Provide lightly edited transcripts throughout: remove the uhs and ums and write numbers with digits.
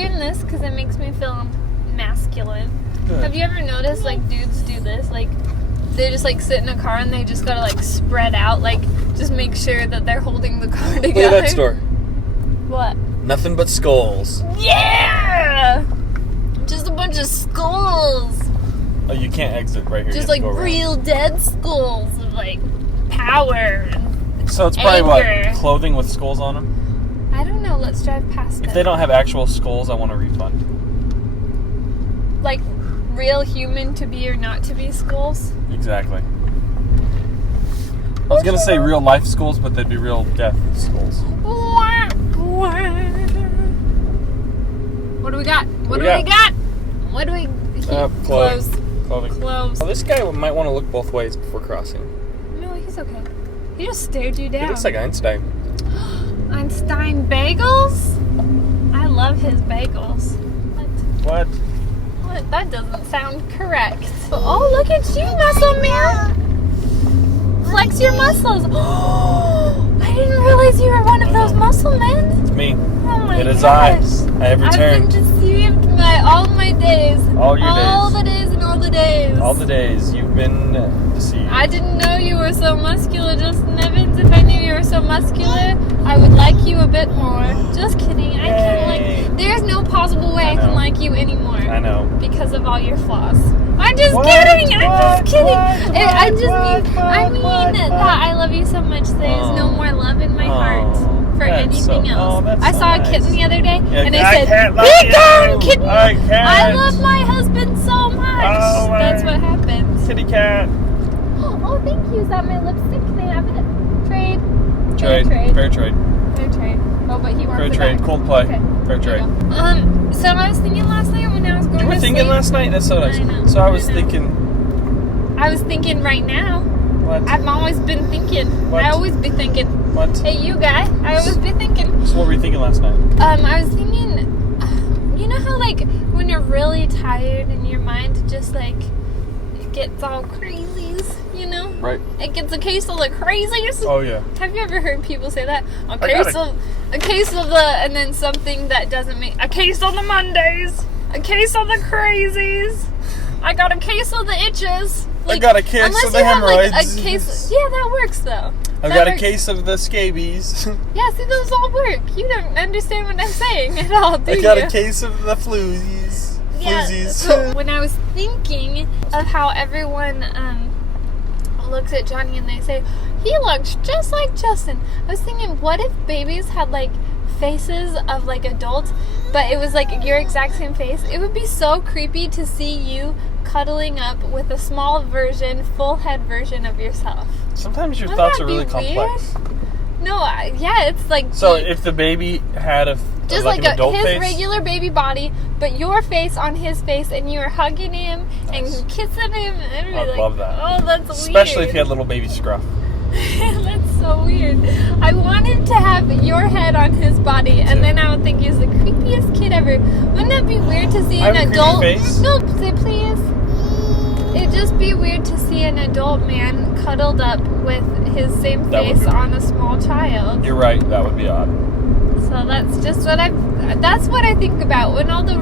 doing this because it makes me feel masculine. Good. Have you ever noticed, like, dudes do this? Like, they just, like, sit in a car and they just gotta, like, spread out. Like, just make sure that they're holding the car together. Look at that store. What? Nothing but skulls. Yeah! Just a bunch of skulls. Oh, you can't exit right here. Just, You have like, to go around. real dead skulls of, like, power and So it's probably anger. what? Clothing with skulls on them? I don't know. Let's drive past it. If they don't have actual skulls, I want a refund. Like, real human to be or not to be skulls? Exactly. I was going to say real life skulls, but they'd be real death skulls. What do we got? What do we we got? What do we... Clothes. Clothes. Oh, this guy might want to look both ways before crossing. No, he's okay. He just stared you down. He looks like Einstein. Einstein bagels? I love his bagels. What? What? That doesn't sound correct. Oh, look at you, muscle man. Flex your muscles. I didn't realize you were one of those muscle men. It's me. Oh my It is gosh. I have returned. I've been deceived by all my days. All your All days. the days and all the days. All the days you've been deceived. I didn't know you were so muscular, Justin Evans. If I knew you were so muscular, I would like you a bit more. Just kidding. I can't like... There's no possible way I can know. like you anymore. I know. Because of all your flaws. I'm just What? kidding. I'm What? just kidding. What? I just What? mean... What? I mean What? that What? I love you so much. There's no more love in my heart for that's anything so- else. oh, that's I so saw nice. a kitten the other day, Yeah, and I I said, can't love "Be you. gone, kitten! I can't. I love my husband so much." Oh, my- That's what happens. Kitty cat. Oh, thank you. Is that my lipstick? Can I have it? Trade. Trade. Fair trade. Fair trade. Oh, but he wants Fair it trade. back. Coldplay. Okay. Fair There trade. you go. So I was thinking last night when I was going You were to thinking sleep. last night? That's so nice. I know, So I was I know. thinking, I was thinking right now. what? I've always been thinking. What? I always be thinking. What? Hey, you guy. I always be thinking. So what were you thinking last night? I was thinking, you know how like when you're really tired and your mind just like it gets all crazies, you know? Right. It gets a case of the crazies. Oh, yeah. Have you ever heard people say that? A got case of the, and then something that doesn't make a case of the Mondays, a case of the crazies. I got a case of the itches. I got a case unless of the you have, like, hemorrhoids. a case. Yeah, that works though. I've That got a works. case of the scabies. Yeah, see, those all work. You don't understand what I'm saying at all, do you? I got a case of the floozies. Yeah, Floozies. so when I was thinking of how everyone looks at Johnny and they say, he looks just like Justin. I was thinking, what if babies had like faces of like adults, but it was like your exact same face? It would be so creepy to see you cuddling up with a small version, full head version of yourself. Sometimes your Wouldn't thoughts that are really be complex. weird? No, yeah, it's like So deep. if the baby had Just like like an adult his face, regular baby body, but your face on his face, and you were hugging him Nice. and kissing him, and everything. I'd like, love that. Oh, that's especially weird. if you had little baby scruff. That's so weird. I wanted to have your head on his body, and too. then I would think he's the creepiest kid ever. Wouldn't that be weird to see I an have a creepy adult? face. No, say please. It'd just be weird to see an adult man cuddled up with his same That would face be weird. on a small child. You're right. That would be odd. So that's just what that's what I think about when all the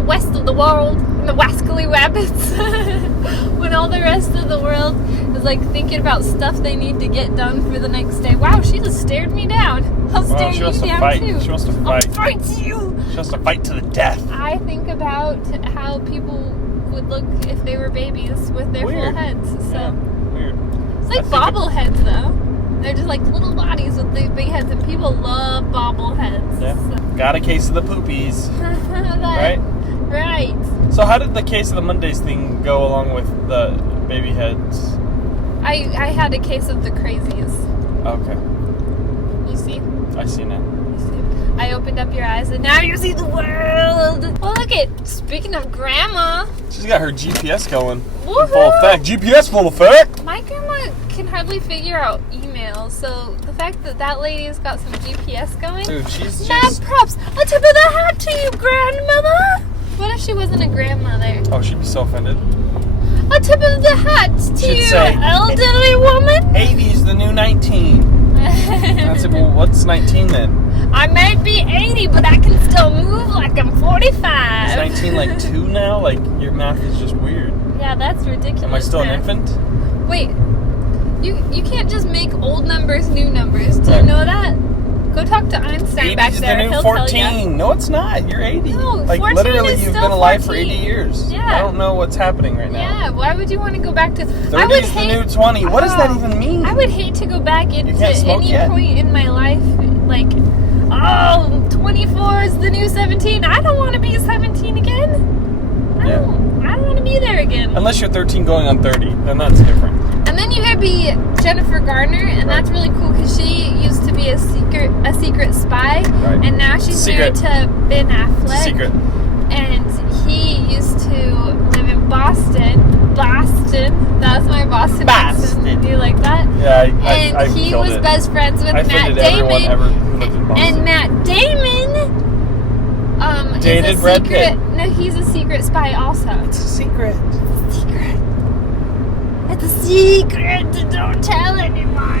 west of the world, and the wascally wabbits, when all the rest of the world is like thinking about stuff they need to get done for the next day. Wow, she just stared me down. I'll Well, stare she you wants to down fight. too. She wants to I'll fight. fight you. She wants to fight to the death. I think about how people would look if they were babies with their full Weird. heads. So. Yeah, weird. It's like I think of- bobbleheads, though. They're just like little bodies with these big heads, and people love bobbleheads. Yeah. Got a case of the poopies. Right? Right. So how did the case of the Mondays thing go along with the baby heads? I had a case of the crazies. Okay. You see? I see now. You see? I opened up your eyes, and now you see the world. Oh, look at. Speaking of grandma, She's got her GPS going. In Woohoo! full effect. GPS full effect. my grandma can hardly figure out emails. So the fact that that lady's got some GPS going. Dude, she's Mad just... props. A tip of the hat to you, grandmother. What if she wasn't a grandmother? Oh, she'd be so offended. A tip of the hat to She'd you, say, elderly woman. 80 is the new 19. I said, well, what's 19 then? I might be 80, but I can still move 45. Is 19 like 2 now? Like, your math is just weird. Yeah, that's ridiculous. Am I still an man. infant? Wait, you can't just make old numbers new numbers. Do you Right. know that? Go talk to Einstein 80 back is there. the new He'll 14. tell you. No, it's not. You're 80. No, like 14 literally, is you've still been alive for 80 14. years. Yeah. I don't know what's happening right now. Yeah, why would you want to go back to... 30 is the new 20. What does that even mean? I would hate to go back into can't smoke any yet? point in my life, like, 24 is the new 17. I don't want to be 17 again. I don't want to be there again. Unless you're 13 going on 30, then that's different. And then you could be Jennifer Garner, and that's really cool because she used to be a secret spy, Right. and now she's married to Ben Affleck. Secret. And he used to live in Boston. Boston. That was my Boston accent. Boston. Do you like that? Yeah, I And he killed was it. best friends with I Matt offended everyone Damon. ever who lived in Boston. And Matt Damon Dated is a Brad secret. Pitt. No, he's a secret spy also. It's a secret. Secret. It's a secret. Don't tell anyone.